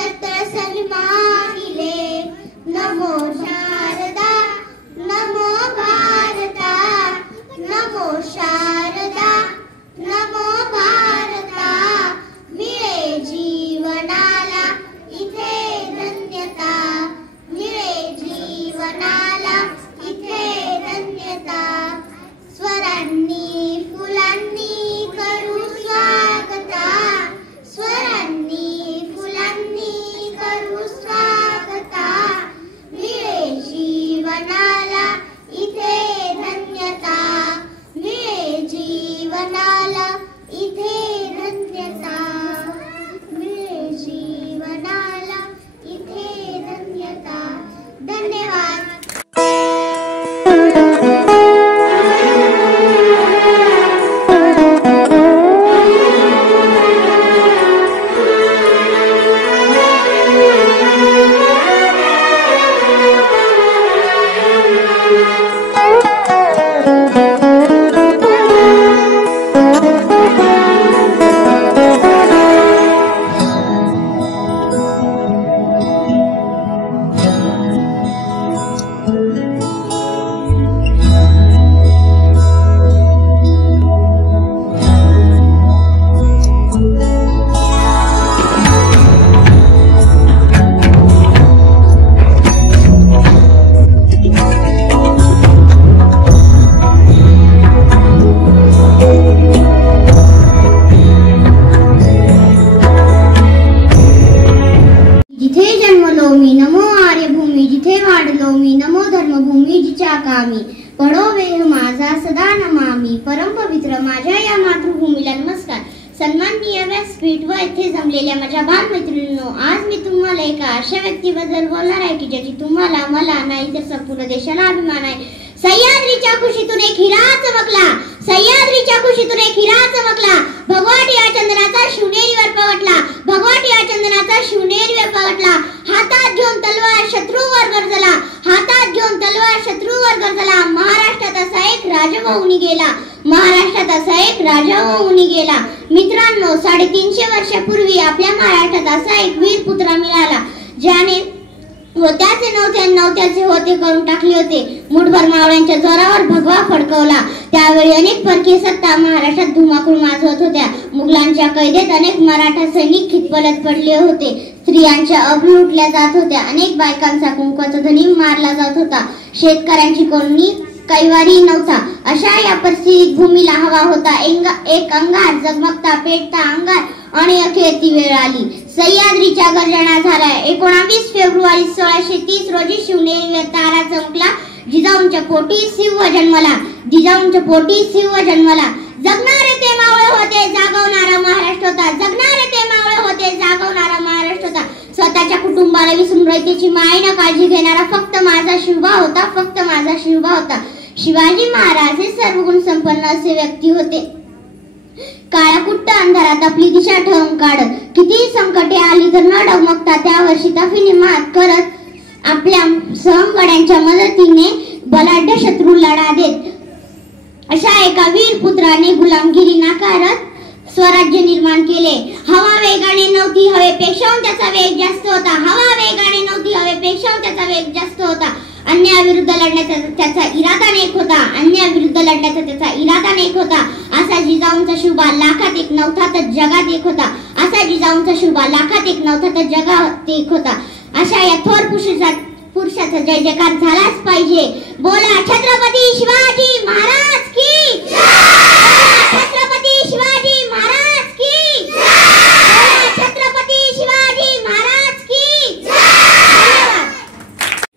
छत्र सन्मानिले. नमो शारदा नमो भारता, नमो शारदा नमो भारता. मिळे जीवनाला इथे धन्यता, मिळे जीवनाला इथे धन्यता. स्वरांनी फुलांनी करू स्वागता, स्वरांनी फुलांनी करू स्वागता. मिळे जीवनाला इथे धन्यता, मिळे जीवनाला इथे धन्यता, मिळे जीवनाला इथे धन्यता. धन्यवाद. पडो वेह माझा सदा नमामि. परमपवित्र माझ्या या मातृभूमीला नमस्कार. सन्माननीय व्यासपीठ व येथे जमलेल्या माझ्या बालमैत्रिणींनो, आज मी तुम्हाला एका अशा व्यक्तीबद्दल बोलणार आहे की ज्याची तुम्हाला, मला नाही तर संपूर्ण देशाला अभिमान आहे. सह्याद्रीच्या कुशीतून एक हिरा चमकला, सह्याद्रीच्या कुशीतून एक हिरा चमकला. भगवान या चंद्राचा शिवनेरीवर पगटला, भगवान या चंद्राचा शिवनेरीवर पगटला. हातात घेऊन तलवार शत्रूवर गरजला, हातात घेऊन तलवार शत्रूवर गरजला. महाराष्ट्रात असा एक राजा होऊन गेला, महाराष्ट्रात असा एक राजा होऊन गेला. मित्रांनो, 350 वर्षापूर्वी आपल्या महाराष्ट्रात असा एक वीर पुत्र मिळाला ज्याने होत्याचे नव्हत्याचे होते करून टाकले होते. मुठभर मावळ्यांच्या जोरावर भगवा फडकवला. त्यावेळी अनेक परकीय सत्ता महाराष्ट्रात धुमाकूळ माजवत होत्या. मुघलांच्या कैदेत अनेक मराठा सैनिक खितपलत पडले होते. स्त्रियांच्या अब्रू लुटल्या जात होत्या. अनेक बायकांचा कुंकवाचा धनी मारला जात होता. शेतकऱ्यांची कोणी कैवारी नव्हता. अशा या परिस्थितीत भूमीला हवा होता एक अंगार, जगमगता पेटता अंगार. आणि अखेर ती वेळ आली. सह्याद्रीच्या गर्जना झाल्या. 19 फेब्रुवारी 1630 रोजी शिवनेरीवर तारा चमकला. जिजाऊंच्या पोटी सिंह जन्मला, जिजाऊंच्या पोटी सिंह जन्मला. जगणारे ते मावळे होते, जागवणारा महाराष्ट्र होता. जगणारे ते मावळे होते, जागवणारा महाराष्ट्र होता. स्वतःच्या कुटुंबाला विसरून रयतेची मायेने काळजी घेणारा फक्त माझा शिवबा होता, फक्त माझा शिवबा होता. शिवाजी महाराज हे सर्वगुण संपन्न असे व्यक्ती होते. काळाकुट्ट अंधारात आपली दिशा ठरवून काढत, किती संकटे आली तर न डगमगता त्यावर शिताफीने मात करत आपल्या सहमगड्यांच्या मदतीने बलाढ्य शत्रू लढा देत अशा एका वीर पुत्राने गुलामगिरी नाकारत स्वराज्य निर्माण केले. हवा वेगाने नव्हती, हवेपेक्षा त्याचा वेग जास्त होता. हवा वेगाने नव्हती, हवेपेक्षा त्याचा वेग जास्त होता. अन्यायाविरुद्ध लढण्याचा त्याचा इरादा नेक होता, अन्यायाविरुद्ध लढण्याचा त्याचा इरादा नेक होता. असा जिजाऊंचा शिवबा लाखात एक नव्हता तर जगात एक होता. असा जिजाऊंचा शिवबा लाखात एक नव्हता तर जगात एक होता. अशा या थोर पुरुषाचा जय जयकार झालाच पाहिजे. बोला छत्रपती शिवाजी महाराज की जय! छत्रपती शिवाजी महाराज की जय! छत्रपती शिवाजी महाराज की जय!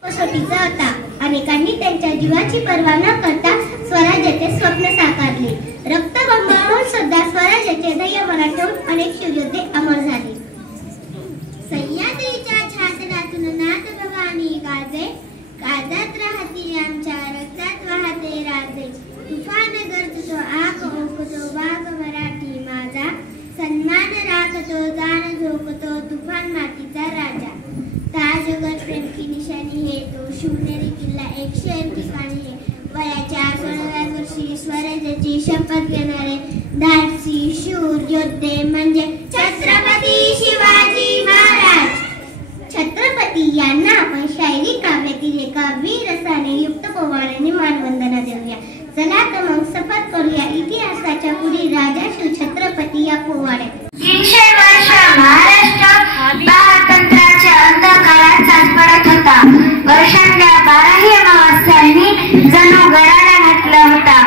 कसोटीचा होता. अनेकांनी त्यांच्या जीवाची पर्वा न करता स्वराज्याचे स्वप्न साकारले. रक्तगंगाळून सुद्धा स्वराज्याचे ध्येय मराठवून अनेक शूरयोद्धे अमर झाले. सह्याद्रीच्या छातनातून नाथ भवानी गाजे, काळजात राहती आमच्या रक्तात वाहते राजे. तुफान गरजतो आग ओकतो वाघ मराठी माझा, सन्मान राखतो जाण झोकतो तुफान मातीचा राजा. ताजगड प्रेम की निशाणी हे तो शिवनेरी किल्ला 101 ठिकाणी हे. वयाच्या 16व्या वर्षी स्वराज्याची शपथ घेणारे धाडसी शूर योद्धे म्हणजे छत्रपती शिवाजी महाराज. चला तर मग सफर करूया इतिहासाच्या पुढील राजाश्री छत्रपती या पोवाड्यात. 300 वर्ष महाराष्ट्र पारतंत्र्याच्या अंधकारात सापडत होता. वर्षांच्या 12ही अमावास्यांनी जणू गडाला घातला होता.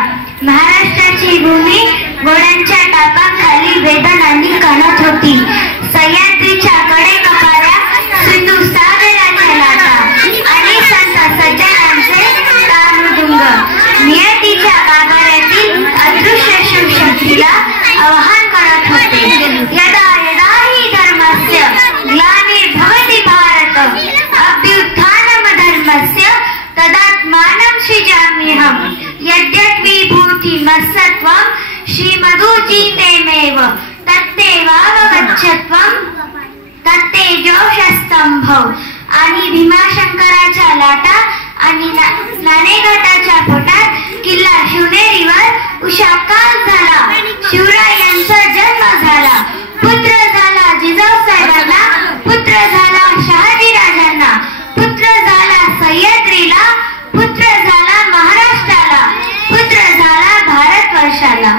महाराष्ट्राची भूमी घोड्यांच्या टापाखाली वेदनांनी कणत होती. सह्याद्रीच्या कडेकपाऱ्या सिंधू सागराच्या लाटा आणि संत सज्जनांचे तानमृदुंग नियतीच्या गाभाऱ्यातील अदृश्य शिवशक्तीला आवाहन करत होते. यदा यदा हि धर्मस्य ग्लानिर्भवति भारत अभ्युत्थानम् धर्मस्य तदात्मानं सृजाम्यहम्. यद्यद्विभूतिमत्सत्वं श्रीमदुचितेमेव तत्तेवावगच्छत्वं तत्तेजोषस्तंभव. आणि भीमाशंकराच्या लाटा आणि नाणेघाटाच्या पोटात किल्ला शिवनेरीवर उषाकाल झाला. शिवरायांचा जन्म झाला. पुत्र झाला जिजाऊसाहेबांना, पुत्र झाला शहाजीराजांना, पुत्र झाला सह्याद्रीला, पुत्र झाला महाराष्ट्राला, पुत्र झाला भारतवर्षाला.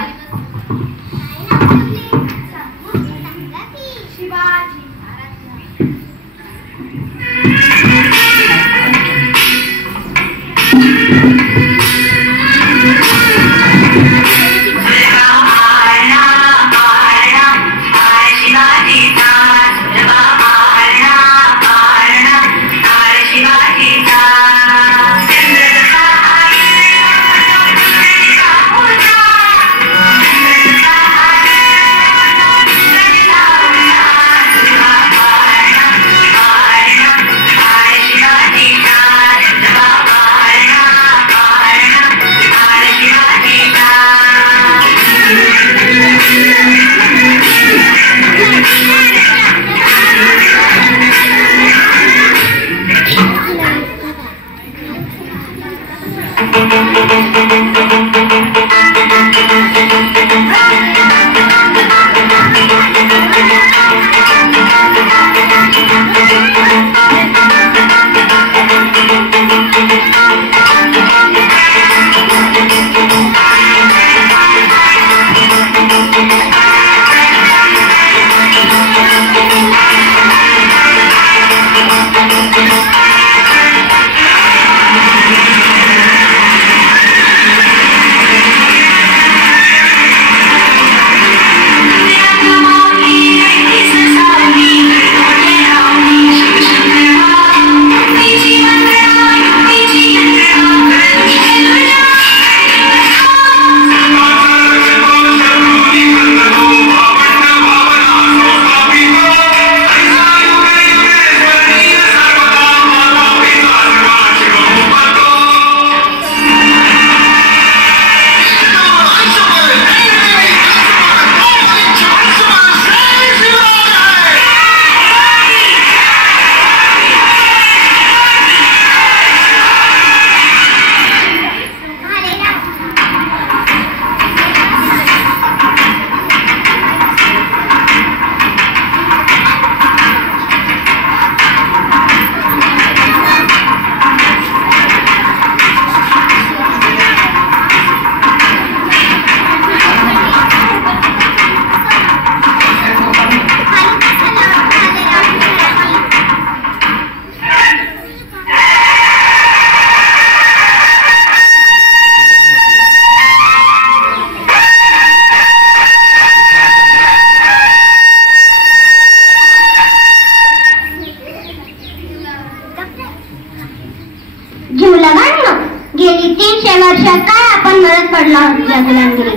गेली 300 वर्ष काय आपण मदत पडला या गुलामगिरी.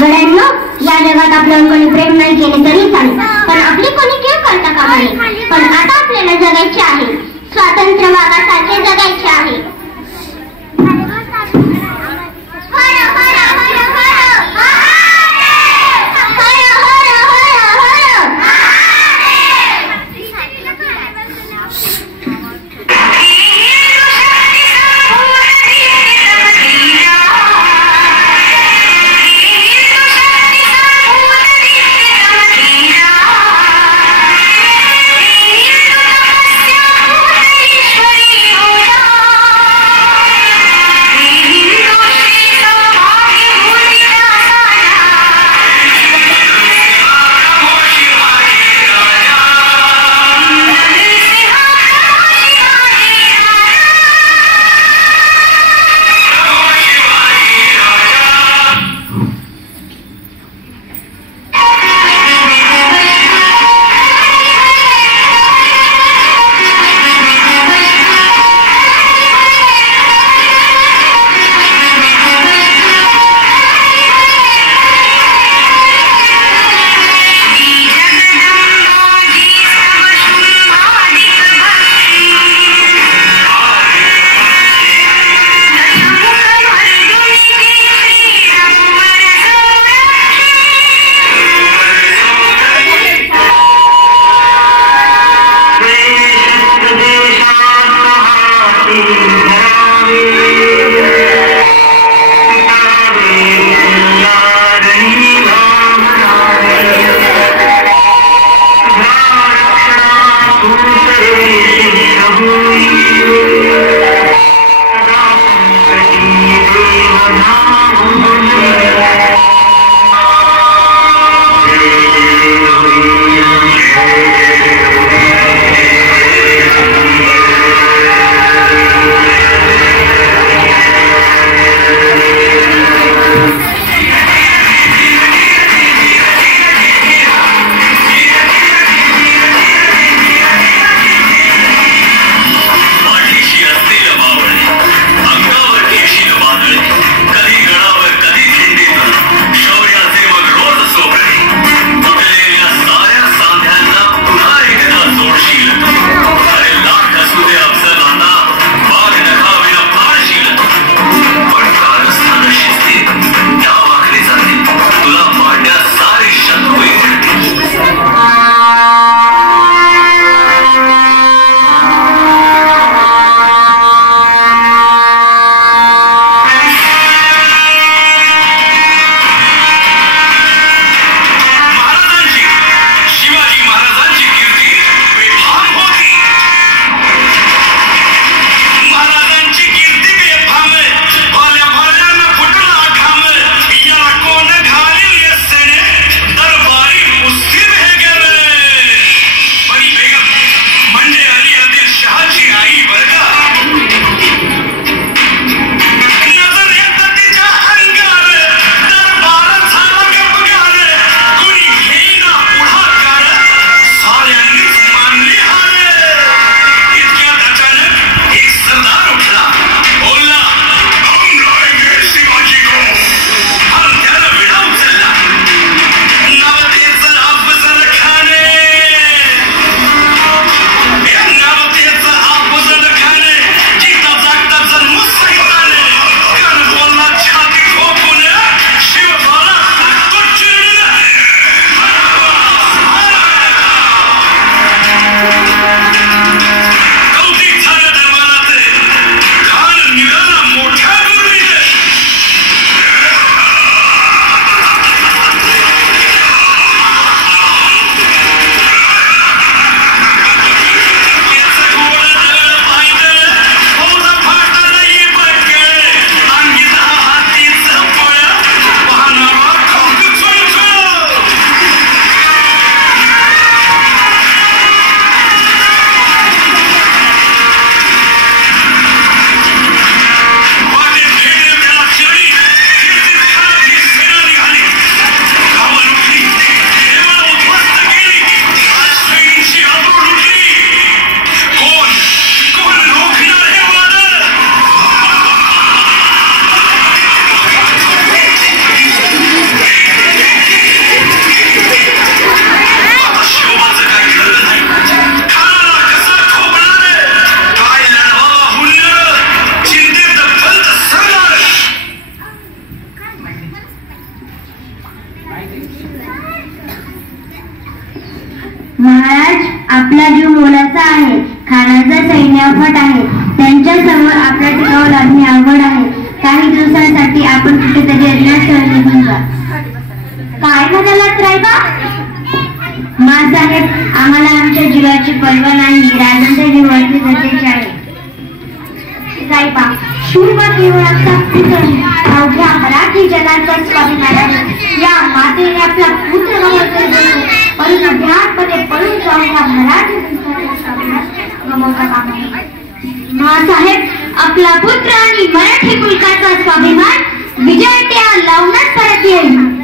गड्यांनो, या जगात आपल्यावर कोणी प्रेम नाही केले तरी चालेल, पण आपली कोणी केव करता कामा नये. पण आता आपल्याला जगायचे आहे, स्वातंत्र्य वाघासारखे जगायचे आहे. महाराज, आपला जीव मोलाचा आहे. खानाचा सैन्य अफाट आहे. त्यांच्या समोर आपला टिकाव लागणे अवघड आहे. काही दिवसांसाठी आपण कुठेतरी अज्ञात निघून जा. काय म्हणालात रायबा? माँसाहेब, आम्हाला आमच्या जीवाची पर्वा नाही. राजांच्या जीवाची गरजेची आहे. रायबा, शूर केवळ अवघ्या मराठी जनाचा स्वाभिमानाने या मातेने आपला पुत्र परंतु अज्ञातपणे पळून जाऊन या मराठी गमवता कामा नये. माँसाहेब, आपला पुत्र आणि मराठी मुलकाचा स्वाभिमान विजय त्या लावूनच परत येईल.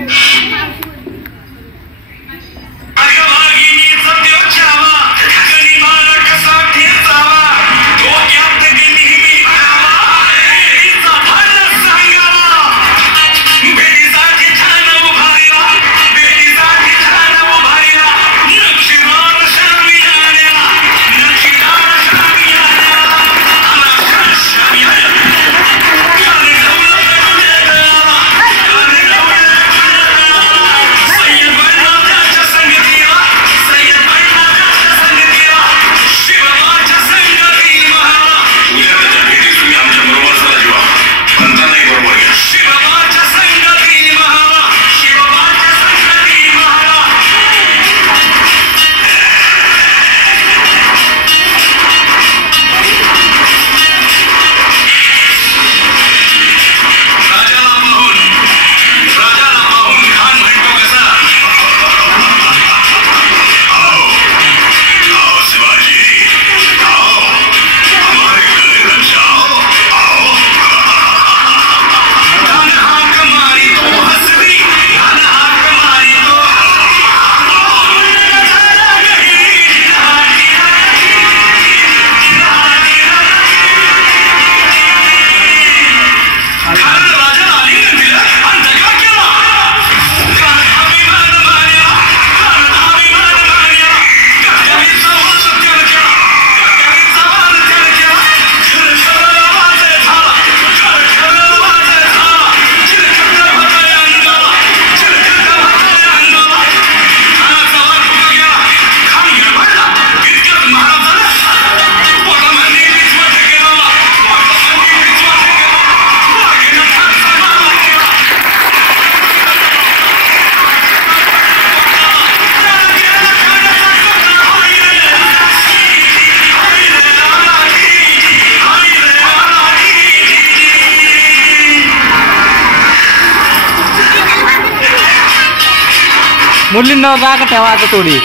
मुलींना जागा ठेवा आता थोडी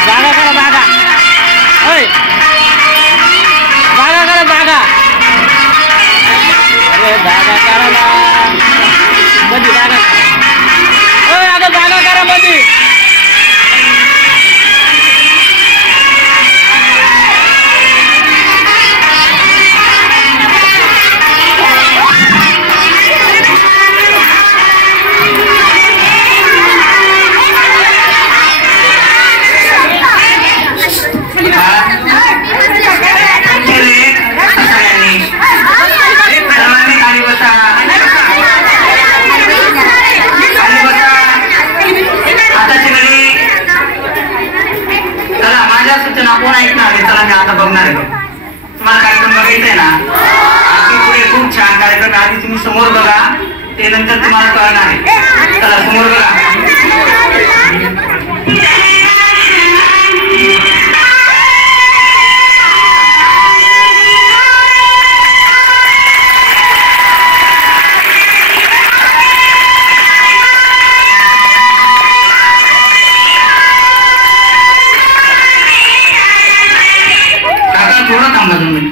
जागा करा जागा अरे जागा करा जागा अरे जागा करा ना मध्ये जागा आता जागा करा मध्ये कोण ऐकणार आहे चला मी आता बघणार आहे तुम्हाला कार्यक्रम बघायचा आहे ना पुढे खूप छान कार्यक्रम आधी तुम्ही समोर बघा ते नंतर तुम्हाला कळणार आहे चला समोर बघा थोडं थांबा तुम्ही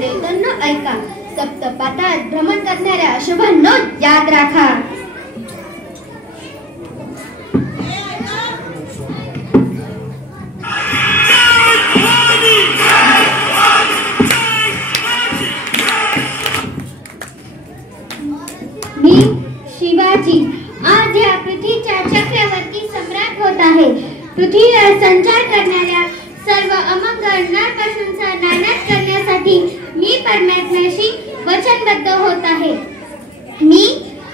दैत्यांनो ऐका, सप्तपातात भ्रमण करणाऱ्या शुभांनो याद राखा. मी शिवाजी आज या पृथ्वीच्या चक्रवर्ती सम्राट होत आहे. पृथ्वीवर संचार करणाऱ्या सर्व अमंगळ नरपशूंचा नायनाट करण्यासाठी मी परमात्म्याशी वचनबद्ध होत आहे. मी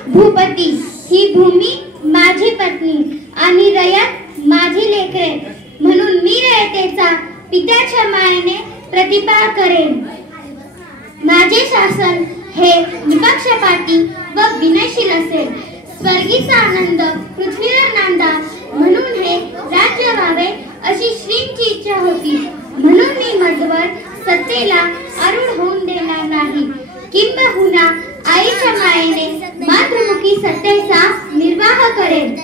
भूपती, ही भूमी माझी पत्नी आणि रयत माझी लेकरे, म्हणून मी रयतेचा पित्याच्या मायेने प्रतिपाळ करेन. माझे शासन हे निपक्षपाती व विनयशील असेल. स्वर्गीचा आनंद पृथ्वीवर नांदा म्हणून हे राज्य व्हावे अशी श्रींची इच्छा होती. म्हणून मी मजवर सत्तेला आरूढ होऊन देणार नाही. किंबहुना आईच्या मायेने मातृमुखी सत्तेचा निर्वाह करेन.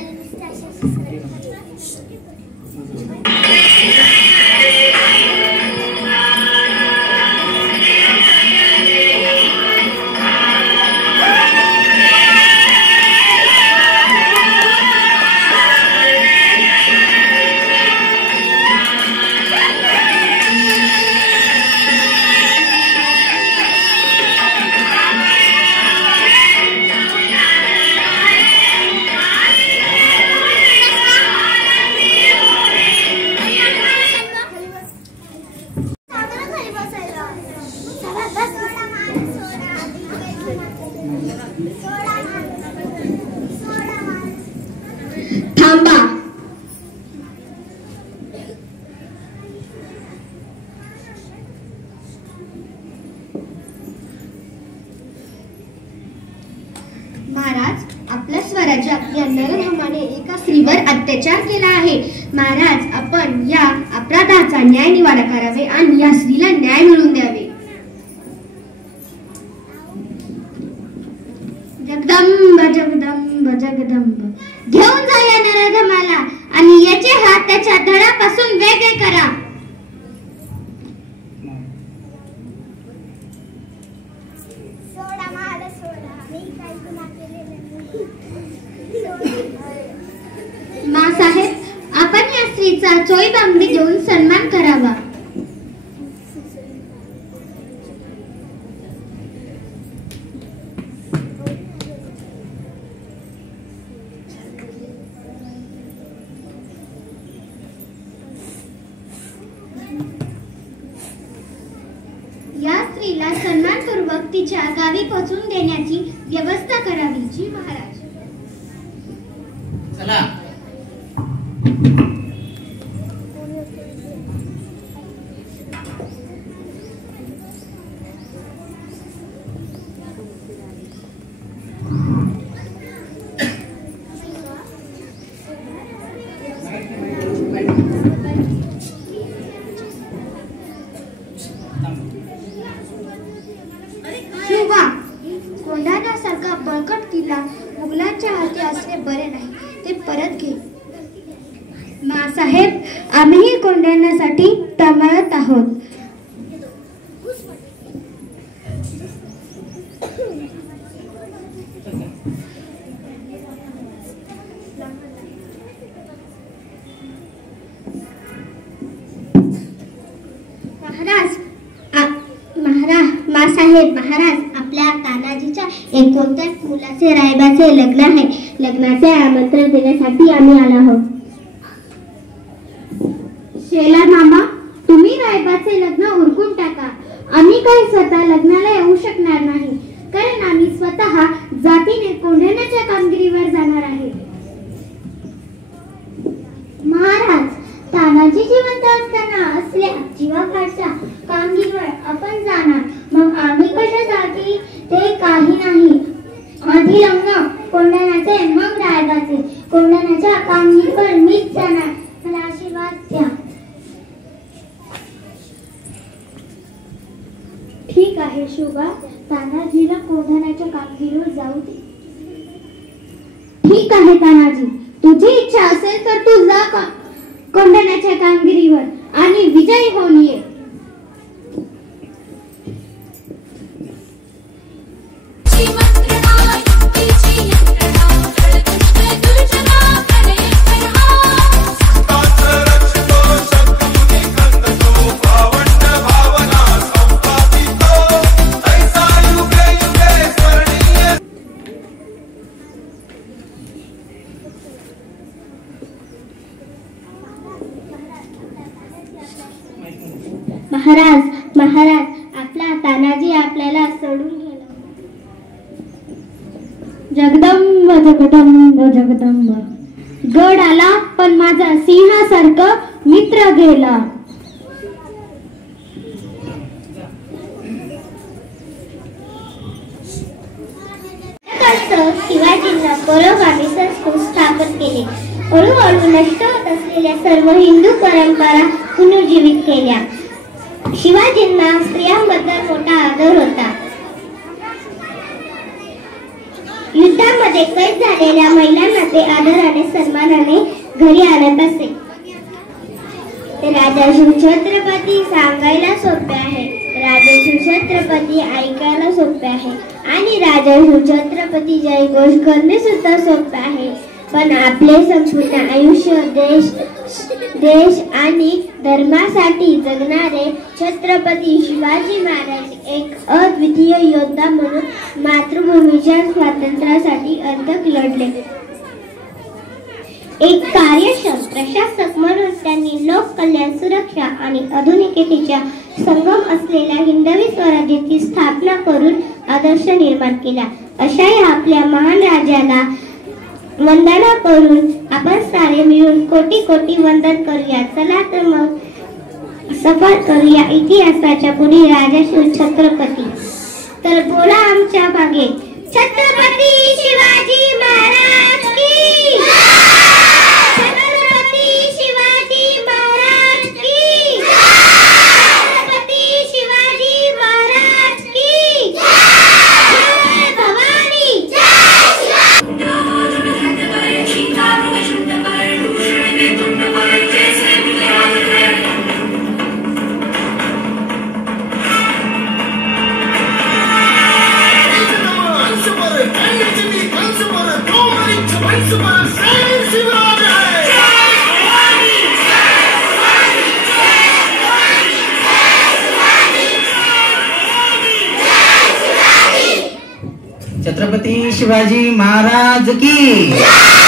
थांबा. महाराज, आपल्या स्वराज्यात या नरधमाने एका स्त्रीवर अत्याचार केला आहे. महाराज, आपण या अपराधाचा न्याय निवाडा करावे आणि या स्त्रीला न्याय मिळवून द्यावे. जगदंब जगदंब जगदंब, घेऊन जा या नरधमाला आणि याचे हात त्याच्या धडापासून वेगळे करा. मासाहेब, आपण या स्त्रीचा चोई बांगडी देऊन सन्मान करावा. या स्त्रीला सन्मानपूर्वक तिच्या गावी पोहोचून देण्याची व्यवस्था करावी. जी महाराज. चला. शिवा, कोंढाण्यासारखा बळकट किल्ला मुघलांच्या हाती असणे बरे नाही. ते परत घे. मासाहेब, आम्ही कोंढाण्यासाठी तळमळत आहोत. मासाहेब, महाराज, आपल्या तानाजीच्या एकोणत्याच मुलाचे रायबाचे लग्न आहे. लग्नाचे आमंत्रण देण्यासाठी आम्ही आलो आहोत. शेला मामा, तुम्ही रायबाचे लग्न उरकून टाका. आम्ही काही स्वतः लग्नाला येऊ शकणार नाही, कारण आम्ही स्वतः जातीने कोंढाण्याच्या कामगिरीवर जाणार आहे. महाराज, तानाजी जिवंत असताना असल्या जीवापाडच्या कामगिरीवर आपण जाणार, मग आम्ही कशा जाती ते काही नाही. आधी लग्न कोंढाण्याचे, मग रायबाचे. कोंढाण्याच्या कामगिरीवर मीच जाणार. मला आशीर्वाद द्या. ठीक आहे शोभा, तानाजीला कोंढाण्याच्या कामगिरीवर जाऊ दे. ठीक आहे तानाजी, तुझी इच्छा असेल तर तू जा कोंढाण्याच्या कामगिरीवर आणि विजयी होऊन ये. जगदंब जगदंब जगदंब. गड आला पण माझा सिंहासारखं मित्र गेला. शिवाजींना परोगामी संस्कृत स्थापन केले. हळूहळू नष्ट होत असलेल्या सर्व हिंदू परंपरा पुनर्जीवित केल्या. शिवाजींना स्त्रियांबद्दल मोठा आदर होता. युद्धामध्ये कैद झालेल्या महिलांना ते आदराने सन्मानाने घरी आणत असे. राजा शिवछत्रपती सांगायला सोपे आहे, राजा शिवछत्रपती ऐकायला सोपे आहे आणि राजा शिवछत्रपती जयघोष करणे सुद्धा सोपे आहे. पण आपले संपूर्ण आयुष्य देश आणि धर्मासाठी जगणारे छत्रपती शिवाजी महाराज एक अद्वितीय योद्धा म्हणून मातृभूमीच्या स्वातंत्र्यासाठी अथक लढले. एक कार्यक्षम प्रशासक म्हणून त्यांनी लोक कल्याण, सुरक्षा आणि आधुनिकतेच्या संगम असलेल्या हिंदवी स्वराज्याची स्थापना करून आदर्श निर्माण केला. अशा या आपल्या महान राजाला वंदना करून आपण सारे मिळून कोटी कोटी वंदन करूया. चला तर मग सफर करूया इतिहासाच्या पुढे राजा शिवछत्रपती. तर बोला आमच्या मागे छत्रपती शिवाजी महाराज की. छत्रपती शिवाजी महाराज की. छत्रपती शिवाजी महाराज की. जय भवानी. छत्रपती शिवाजी महाराज की.